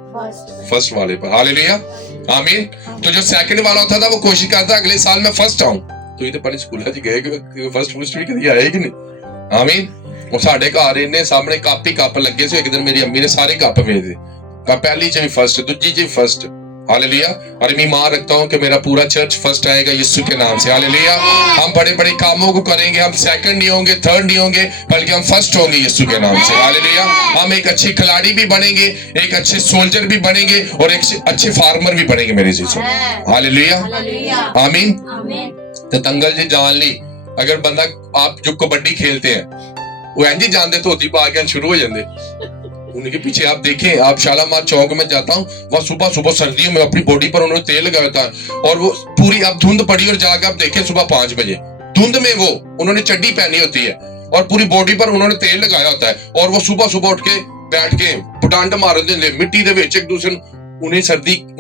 फर्स्ट वाले पर। हालेलुया, आमीन। तो जो सेकंड वाला होता था वो कोशिश करता अगले साल में फर्स्ट आऊं। तो ये तो पहले स्कूल गए फर्स्ट भी कभी आया कि नहीं? आमीन। वो साढ़े घर इन्ने सामने कप ही कप लगे से। एक दिन मेरी अम्मी ने सारे कप भेज दे, पहली च भी फर्स्ट, दूजी च भी फर्स्ट। हालेलुया। और मैं ईमान रखता हूं कि मेरा पूरा चर्च फर्स्ट आएगा यीशु के नाम से। हालेलुया। हम बड़े बड़े कामों को करेंगे, हम सेकंड नहीं होंगे, थर्ड नहीं होंगे, बल्कि हम फर्स्ट होंगे यीशु के नाम से। हालेलुया। हम एक अच्छे खिलाड़ी भी बनेंगे, एक अच्छे सोल्जर भी बनेंगे और एक अच्छे फार्मर भी बनेंगे मेरे जीसु। हालेलुया, आमीन। तो दंगल जी जान ली। अगर बंदा, आप जो कबड्डी खेलते हैं वो इंज ही जानते धोती पा के शुरू हो जाते। उनके पीछे आप देखें, आप शालामार चौक में जाता हूँ, वहां सुबह सुबह सर्दियों में अपनी बॉडी पर उन्होंने तेल लगाया था और वो पूरी अब धुंध पड़ी और जाकर आप देखें सुबह 5 बजे धुंध में वो उन्होंने चड्डी पहनी होती है और पूरी बॉडी पर उन्होंने तेल लगाया होता है और वो सुबह सुबह उठ के बैठ के पुटांड मार देंगे मिट्टी दे विच एक दूसरे। उन्हें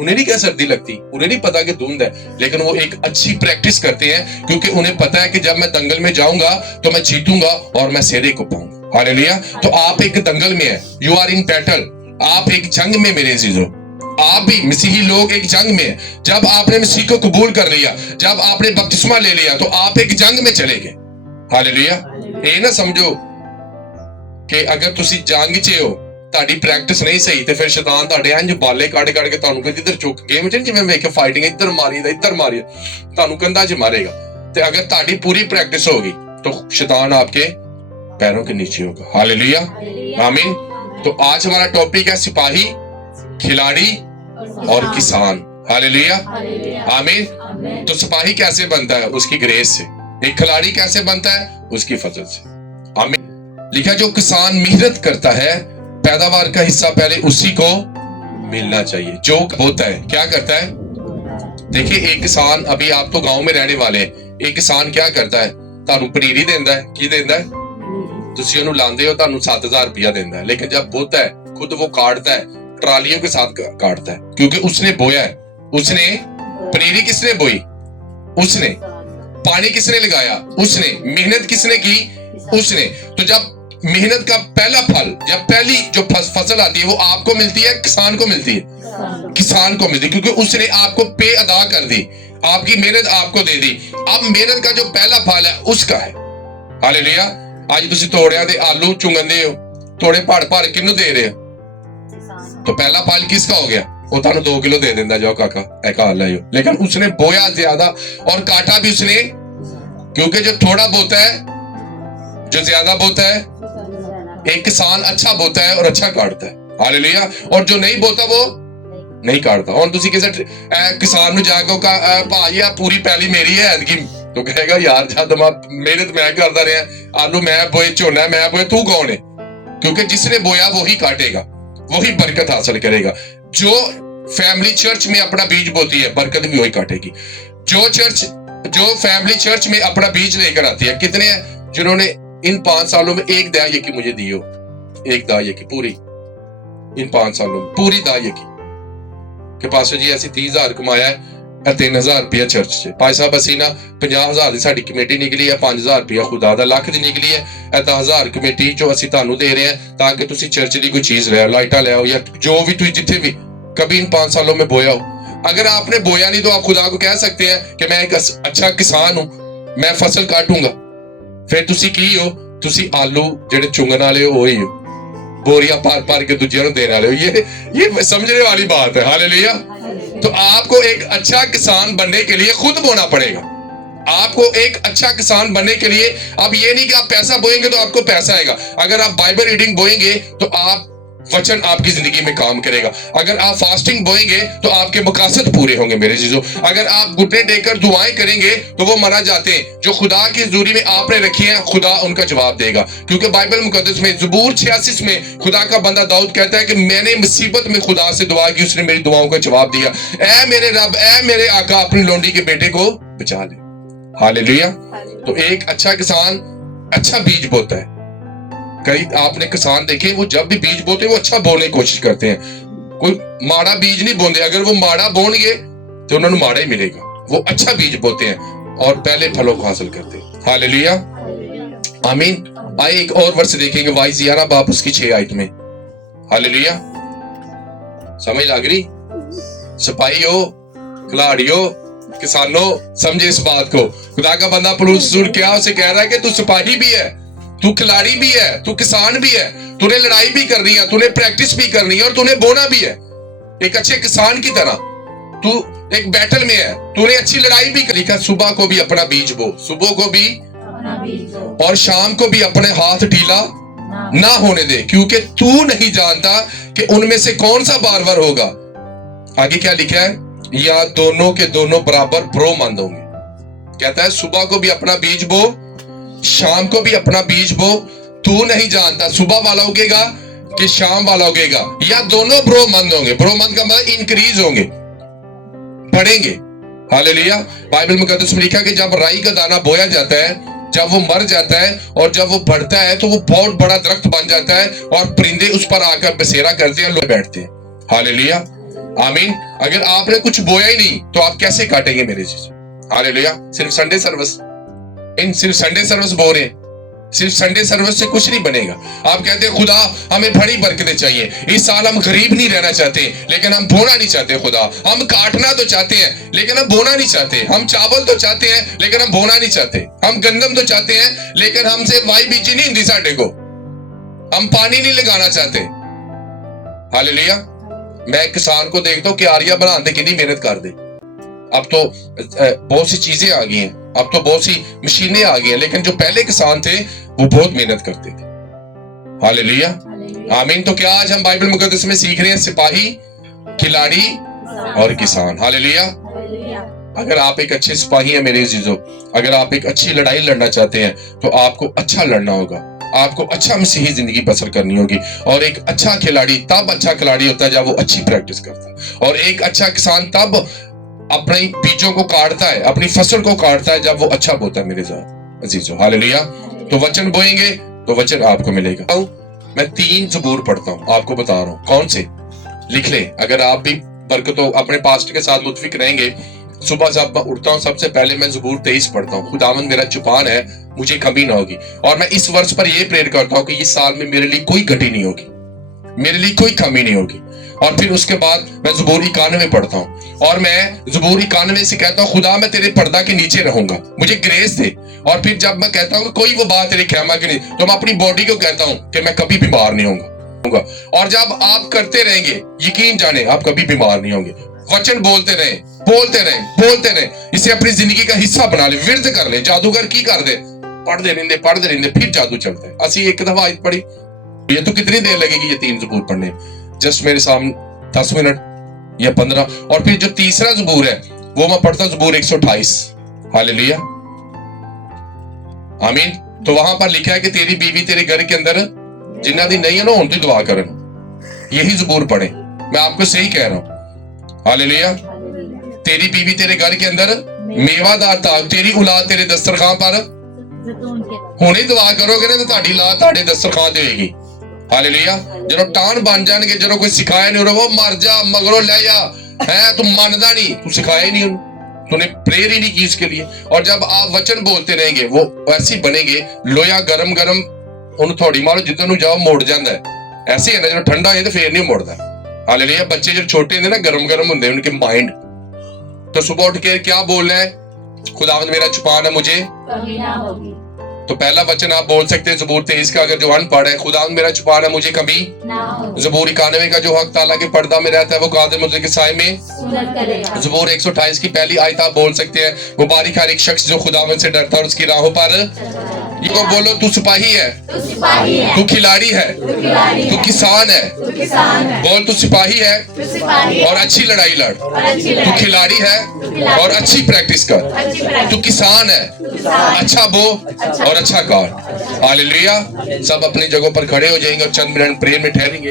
नहीं क्या सर्दी लगती, उन्हें नहीं पता कि धुंध है, लेकिन वो एक अच्छी प्रैक्टिस करते हैं क्योंकि उन्हें पता है कि जब मैं दंगल में जाऊंगा तो मैं जीतूंगा और मैं सेरे को पाऊंगा। हालेलुया। तो आप एक दंगल में है, यू आर इन बैटल। आप एक जंग में मेरे अजीजों, आप भी मसीही लोग एक जंग में है। जब आपने मसीह को कबूल कर लिया, जब आपने बपतिस्मा ले लिया, तो आप एक जंग में चले गए। हालेलुया। ये ना समझो कि अगर तुसी जंग च हो, ਤੁਹਾਡੀ ਪ੍ਰੈਕਟਿਸ ਨਹੀਂ ਸਹੀ ਤੇ ਫਿਰ ਸ਼ੈਤਾਨ ਤੁਹਾਡੇ ਇੰਜ ਬਾਲੇ ਕੱਢ ਕੇ ਤੁਹਾਨੂੰ ਕਹਿੰਦਾ ਇੱਧਰ ਚੁੱਕ ਗੇਮ ਚ ਜਿਵੇਂ ਵੇਖ ਕੇ ਫਾਈਟਿੰਗ ਇੱਧਰ ਮਾਰੀ ਤੁਹਾਨੂੰ ਕੰਧਾਂ 'ਚ ਮਾਰੇਗਾ। ਤੇ अगर ਤੁਹਾਡੀ पूरी प्रैक्टिस होगी तो शैतान आपके पैरों के नीचे होगा। हालेलुया, आमीन। तो आज हमारा टॉपिक है सिपाही, खिलाड़ी और किसान। हालेलुया, आमीन। तो सिपाही कैसे बनता है? उसकी ग्रेस से। एक खिलाड़ी कैसे बनता है? उसकी फजल से। आमीन। लिखा जो किसान मेहनत करता है पैदावार का हिस्सा पहले उसी को मिलना चाहिए। जो होता है क्या करता है? देखिए एक किसान, अभी आप तो गांव में रहने वाले हैं, एक किसान क्या करता है? ਤੁਹਾਨੂੰ ਪਨੀਰੀ ਦਿੰਦਾ ਹੈ। ਕੀ ਦਿੰਦਾ ਹੈ? ਤੁਸੀਂ ਉਹਨੂੰ ਲਾਉਂਦੇ ਹੋ, ਤੁਹਾਨੂੰ 7000 रुपया देता है। लेकिन जब बोता है खुद वो काटता है, ट्रालियों के साथ काटता है क्योंकि उसने बोया है। उसने पनीरी किसने बोई? उसने। पानी किसने लगाया? उसने। मेहनत किसने की? उसने। तो जब मेहनत का पहला फल, जब पहली जो फसल आती है वो आपको मिलती है, किसान को मिलती है? किसान को मिलती है क्योंकि उसने आपको पे अदा कर दी, आपकी मेहनत आपको दे दी। अब मेहनत का जो पहला फल है उसका है। हालेलुया। आज तुसी तोड़िया दे आलू चुंगंदे हो, तोड़े भड़ भड़ किन्नू दे रहे हो? तो पहला फल किसका हो गया? वो तुहानू 2 किलो दे देंदा, जाओ काका ए खा लो। लेकिन उसने बोया ज्यादा और काटा भी उसने, क्योंकि जो थोड़ा बोता है, जो ज्यादा बोता है, एक किसान अच्छा बोता है और अच्छा काटता है। हालेलुया। और जो नहीं बोता वो नहीं काटता। और तुसी किसी किसान में जाके भाई आ पूरी पैली मेरी है ऐतकी, तो कहेगा यार जब मेहनत मैं करता रहा, आलू मैं बोए, झोना मैं बोए, तू कौन है? क्योंकि जिसने बोया वही काटेगा, वही बरकत हासिल करेगा। जो फैमिली चर्च में अपना बीज बोती है, बरकत भी वही काटेगी। जो फैमिली चर्च में अपना बीज लेकर आती है, कितने हैं जिन्होंने इन 5 सालों में एक दाई की मुझे दी हो? एक दाई की पूरी, इन 5 सालों में पूरी दाई की कि पास्टर जी ऐसी 30,000 कमाया है, 3000 ਰੁਪਇਆ ਚਰਚ 'ਚ ਭਾਈ ਸਾਹਿਬ ਅਸੀਂ ਨਾ 50,000 ਦੀ ਸਾਡੀ ਕਮੇਟੀ ਨਿਕਲੀ ਹੈ 5000 ਰੁਪਇਆ ਖੁਦਾ ਦਾ ਲੱਖ ਦੀ ਨਿਕਲੀ ਹੈ ਇਹ 10,000 ਕਮੇਟੀ ਚੋਂ ਅਸੀਂ ਤੁਹਾਨੂੰ ਦੇ ਰਹੇ ਹਾਂ ਤਾਂ कि तुसी चर्च की कोई चीज ले आओ लाइटा ले आओ या जो भी तुम जिथे भी कभी इन 5 सालों में बोया हो। अगर आपने बोया नहीं तो आप खुदा को कह सकते हैं कि मैं एक अच्छा किसान हूं मैं फसल काटूंगा फिर तुसी की हो तुसी आलू जेडे चुंगन वाले हो वही हो बोरिया पार पार के दूसरे को देने वाले हो ये समझने वाली बात है हालेलुया। तो आपको एक अच्छा किसान बनने के लिए खुद बोना पड़ेगा। आपको एक अच्छा किसान बनने के लिए अब ये नहीं कि आप पैसा बोएंगे तो आपको पैसा आएगा। अगर आप बाइबल रीडिंग बोएंगे तो आप वचन आपकी जिंदगी में काम करेगा। अगर आप फास्टिंग बोएंगे तो आपके मकासद पूरे होंगे मेरे चीजों। अगर आप घुटने टेकर दुआएं करेंगे तो वो मना जाते हैं जो खुदा की हजूरी में आपने रखी है खुदा उनका जवाब देगा। क्योंकि बाइबल मुकद्दस में ज़बूर 86 में खुदा का बंदा दाऊद कहता है कि मैंने मुसीबत में खुदा से दुआ की उसने मेरी दुआओं का जवाब दिया। ऐ मेरे रब ऐ मेरे आका अपनी लोंडी के बेटे को बचा ले। हालेलुया। तो एक अच्छा किसान अच्छा बीज बोता है। कई आपने किसान देखे वो जब भी बीज बोते वो अच्छा बोने की कोशिश करते हैं। कोई माड़ा बीज नहीं बोते। अगर वो माड़ा बोएंगे तो उन्होंने माड़ा ही मिलेगा। वो अच्छा बीज बोते हैं और पहले फलों को हासिल करते हैं। हालेलुया आमीन। आइए एक और वर्ष देखेंगे वाइज 11 बाप उसकी 6 आयत में। हालेलुया समझ लग रही? सिपाही हो खिलाड़ी हो किसानों समझे इस बात को। खुदा का बंदा पौलुस क्या उसे कह रहा है कि तू सिपाही भी है तू खिलाड़ी भी है तू किसान भी है तूने लड़ाई भी करनी है तूने प्रैक्टिस भी करनी है और तूने बोना भी है एक अच्छे किसान की तरह। तू एक बैटल में है तूने अच्छी लड़ाई भी करी। सुबह को भी अपना बीज बो सुबह को भी और शाम को भी अपने हाथ ढीला ना होने दे क्योंकि तू नहीं जानता कि उनमें से कौन सा बारवर होगा। आगे क्या लिखा है? या दोनों के दोनों बराबर बरोमंद होंगे। कहता है सुबह को भी अपना बीज बो शाम को भी अपना बीज बो। तू नहीं जानता सुबह वाला उगेगा कि शाम वाला उगेगा या दोनों बरोमंद होंगे। बरोमंद का मतलब इंक्रीज होंगे बढ़ेंगे। हालेलुया। बाइबल मुकद्दस में लिखा कि जब राई का दाना बोया जाता है जब वो मर जाता है और जब वो बढ़ता है तो वो बहुत बड़ा दरख्त बन जाता है और परिंदे उस पर आकर बसेरा करते हैं लोग बैठते हैं। हालेलुया आमीन। अगर आपने कुछ बोया ही नहीं तो आप कैसे काटेंगे मेरे चीज? हालेलुया। सिर्फ संडे सर्विस सिर्फ संडे सर्विस बो रहे हैं। सिर्फ संडे सर्विस से कुछ नहीं बनेगा। आप कहते हैं खुदा हमें बड़ी बरकतें चाहिए इस साल हम गरीब नहीं रहना चाहते लेकिन हम बोना नहीं चाहते। खुदा हम काटना तो चाहते हैं लेकिन हम बोना नहीं चाहते। हम चावल तो चाहते हैं लेकिन हम बोना नहीं चाहते। हम गंदम तो चाहते हैं लेकिन हमसे वाई बीजी नहीं हिंदी साडे को। हम पानी नहीं लगाना चाहते। हालेलुया। मैं किसान को देखता हूँ क्यारियां बनाने की नहीं मेहनत कर दे। अब तो बहुत सी चीजें आ गई हैं अब तो बहुत सी मशीनें आ गई हैं लेकिन जो पहले किसान थे वो बहुत मेहनत करते थे। हालेलुया आमीन। तो क्या आज हम बाइबल मुकद्दस में सीख रहे हैं सिपाही खिलाड़ी और किसान। हालेलुया। अगर आप एक अच्छे सिपाही हैं मेरे अजीजों अगर आप एक अच्छी लड़ाई लड़ना चाहते हैं तो आपको अच्छा लड़ना होगा। आपको अच्छा मसीही जिंदगी बसर करनी होगी। और एक अच्छा खिलाड़ी तब अच्छा खिलाड़ी होता है जब वो अच्छी प्रैक्टिस करता है। और एक अच्छा किसान तब अपने बीजों को काटता है अपनी फसल को काटता है जब वो अच्छा बोता है मेरे साथ अजीजों। हालेलुया। तो वचन बोएंगे तो वचन आपको मिलेगा। मैं 3 ज़बूर पढ़ता हूं आपको बता रहा हूं कौन से लिख ले। अगर आप भी बरकतों अपने पास्टर के साथ मुतफिक रहेंगे। सुबह जब मैं उठता हूँ सबसे पहले मैं ज़बूर 23 पढ़ता हूँ। खुदावंद मेरा चुपान है मुझे कमी ना होगी। और मैं इस वर्ष पर यह प्रेयर करता हूँ कि इस साल में मेरे लिए कोई घटी नहीं होगी मेरे लिए कोई कमी नहीं होगी। और फिर उसके बाद मैं ज़बूर 91 पढ़ता हूँ और मैं ज़बूर 91 से कहता हूँ खुदा मैं तेरे पर्दा के नीचे रहूंगा मुझे ग्रेस दे। और फिर जब मैं कहता हूँ कोई वो बात तेरे खैमा की नहीं तो मैं अपनी बॉडी को कहता हूँ कि मैं कभी बीमार नहीं होऊंगा। और जब आप करते रहेंगे यकीन जाने आप कभी बीमार नहीं होंगे। वचन बोलते रहे बोलते रहे बोलते रहे। इसे अपनी जिंदगी का हिस्सा बना ले विरद कर ले। जादूगर की कर दे पढ़ते रहते फिर जादू चलता है। असी एक दफा आयत पढ़ी ये तो कितनी देर लगेगी ये 3 ज़बूर पढ़ने जस्ट मेरे सामने 10 मिनट या 15। और फिर जो तीसरा ज़बूर है वो मैं पढ़ता ज़बूर 128। हालेलुया आमीन। तो वहां पर लिखा है कि तेरी बीवी तेरे घर के अंदर जिन्ना दी नहीं है ना उनकी दुआ करन। यही ज़बूर पढ़े मैं आपको सही कह रहा हूं। हालेलुया। तेरी बीवी तेरे घर के अंदर मेवादार था तेरी औलाद तेरे दस्तरखान पर हुणे दुआ करोगे ना तो ਤੁਹਾਡੀ औलाद ਤੁਹਾਡੇ दस्तरखान ਤੇ ਹੋਏਗੀ। हालेलुया। ਜਦੋਂ ਟਾਣ ਬਣ ਜਾਣਗੇ ਜਦੋਂ ਕੋਈ ਸਿਖਾਇਆ ਨਹੀਂ ਉਹ ਮਰ ਜਾ ਮਗਰੋਂ ਲੈ ਜਾ है तू मानदा नहीं तू सिखाया ही नहीं तूने प्रेयर ही नहीं की इसके लिए। और जब आप वचन बोलते रहेंगे वो वैसे ही बनेंगे। लोया गरम गरम ਉਹਨੂੰ ਥੋੜੀ ਮਾਰੋ ਜਿੱਦਾਂ ਨੂੰ ਜਾਓ ਮੁੜ ਜਾਂਦਾ ਹੈ। ऐसे है ना, ਜਦੋਂ ਠੰਡਾ ਹੋਏ ਤੇ ਫੇਰ ਨਹੀਂ ਮੁੜਦਾ। हालेलुया। बच्चे जब छोटे होंगे ना गरम गरम होंगे उनके माइंड। तो सुबह उठ के क्या बोलना है? खुदावंद मेरा छुपाना मुझे कभी ना होगी। तो पहला वचन आप बोल सकते हैं ज़बूर 23 का, अगर जो अनपढ़ है, खुदावंद मेरा छुपाना मुझे कभी ना होगी। ज़बूर 91 का जो हक ताला के पर्दा में रहता है वो कादिर मुझे के साए में सुनत करेगा। ज़बूर 128 की पहली आयत आप बोल सकते हैं, मुबारक हर एक शख्स जो खुदावंद से डरता है और उसकी राहों पर। ये को बोलो, तू सिपाही है, तू सिपाही है, तू खिलाड़ी है, तू खिलाड़ी तू है, किसान है। तू किसान है, बोल, तू सिपाही है तू सिपाही है और अच्छी लड़ाई लड़। और अच्छी तू लड़ाई, खिलाड़ी है खिलाड़ी और अच्छी प्रैक्टिस कर। अच्छी प्रैक्टिस, तू किसान है, किसान, अच्छा बो और अच्छा कर। हालेलुया। सब अपनी जगहों पर खड़े हो जाएंगे और चंद मिनट प्रेयर में ठहरेंगे।